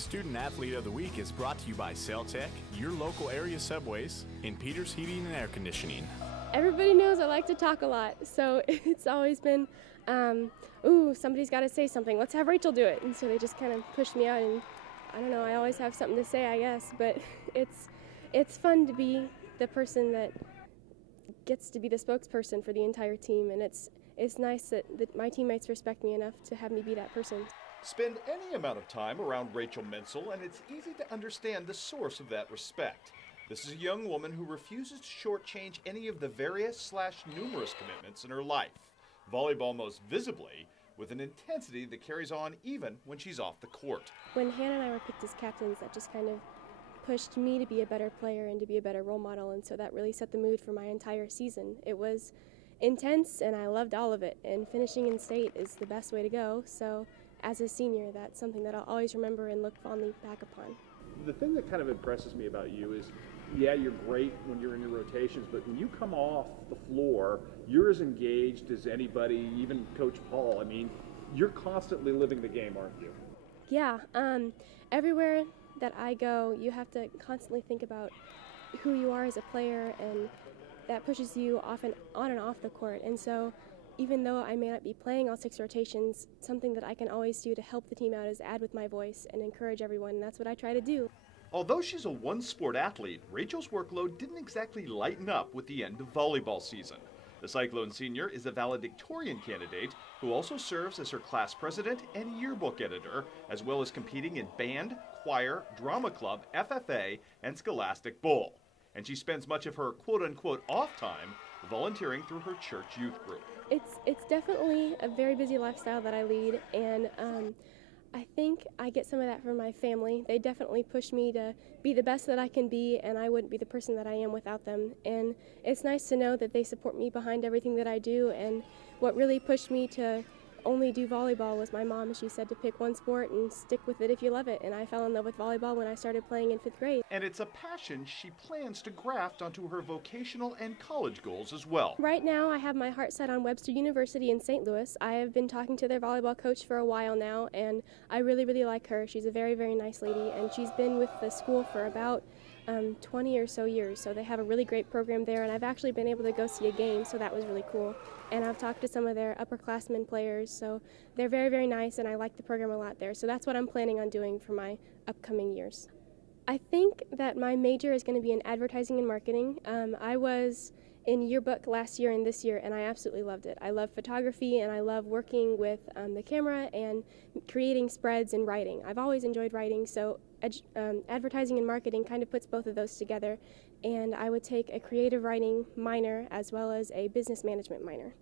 Student Athlete of the Week is brought to you by Sailtech, your local area subways, and Peters Heating and Air Conditioning. Everybody knows I like to talk a lot, so it's always been, ooh, somebody's got to say something. Let's have Rachel do it. And so they just kind of push me out, and I don't know, I always have something to say, I guess. But it's fun to be the person that gets to be the spokesperson for the entire team, and it's nice that my teammates respect me enough to have me be that person. Spend any amount of time around Rachel Mencel, and it's easy to understand the source of that respect. This is a young woman who refuses to shortchange any of the various/numerous commitments in her life. Volleyball most visibly, with an intensity that carries on even when she's off the court. When Hannah and I were picked as captains, that just kind of pushed me to be a better player and to be a better role model, and so that really set the mood for my entire season. It was intense, and I loved all of it, and finishing in state is the best way to go, so as a senior, that's something that I'll always remember and look fondly back upon. The thing that kind of impresses me about you is, yeah, you're great when you're in your rotations, but when you come off the floor, you're as engaged as anybody, even Coach Paul. I mean, you're constantly living the game, aren't you? Yeah, everywhere that I go, you have to constantly think about who you are as a player, and that pushes you on and off the court. And so even though I may not be playing all 6 rotations, something that I can always do to help the team out is add with my voice and encourage everyone, and that's what I try to do. Although she's a one-sport athlete, Rachel's workload didn't exactly lighten up with the end of volleyball season. The Cyclone senior is a valedictorian candidate who also serves as her class president and yearbook editor, as well as competing in band, choir, drama club, FFA, and Scholastic Bowl. And she spends much of her quote-unquote off time volunteering through her church youth group. It's definitely a very busy lifestyle that I lead, and I think I get some of that from my family. They definitely push me to be the best that I can be, and I wouldn't be the person that I am without them. And it's nice to know that they support me behind everything that I do, and what really pushed me to only do volleyball was my mom. She said to pick one sport and stick with it if you love it, and I fell in love with volleyball when I started playing in 5th grade. And it's a passion she plans to graft onto her vocational and college goals as well. Right now I have my heart set on Webster University in St. Louis. I have been talking to their volleyball coach for a while now, and I really, really like her. She's a very, very nice lady, and she's been with the school for about 20 or so years, so they have a really great program there, and I've actually been able to go see a game, so that was really cool. And I've talked to some of their upperclassmen players, so they're very, very nice, and I like the program a lot there. So that's what I'm planning on doing for my upcoming years. I think that my major is going to be in advertising and marketing. I was in yearbook last year and this year, and I absolutely loved it. I love photography, and I love working with the camera and creating spreads and writing. I've always enjoyed writing, so advertising and marketing kind of puts both of those together, and I would take a creative writing minor as well as a business management minor.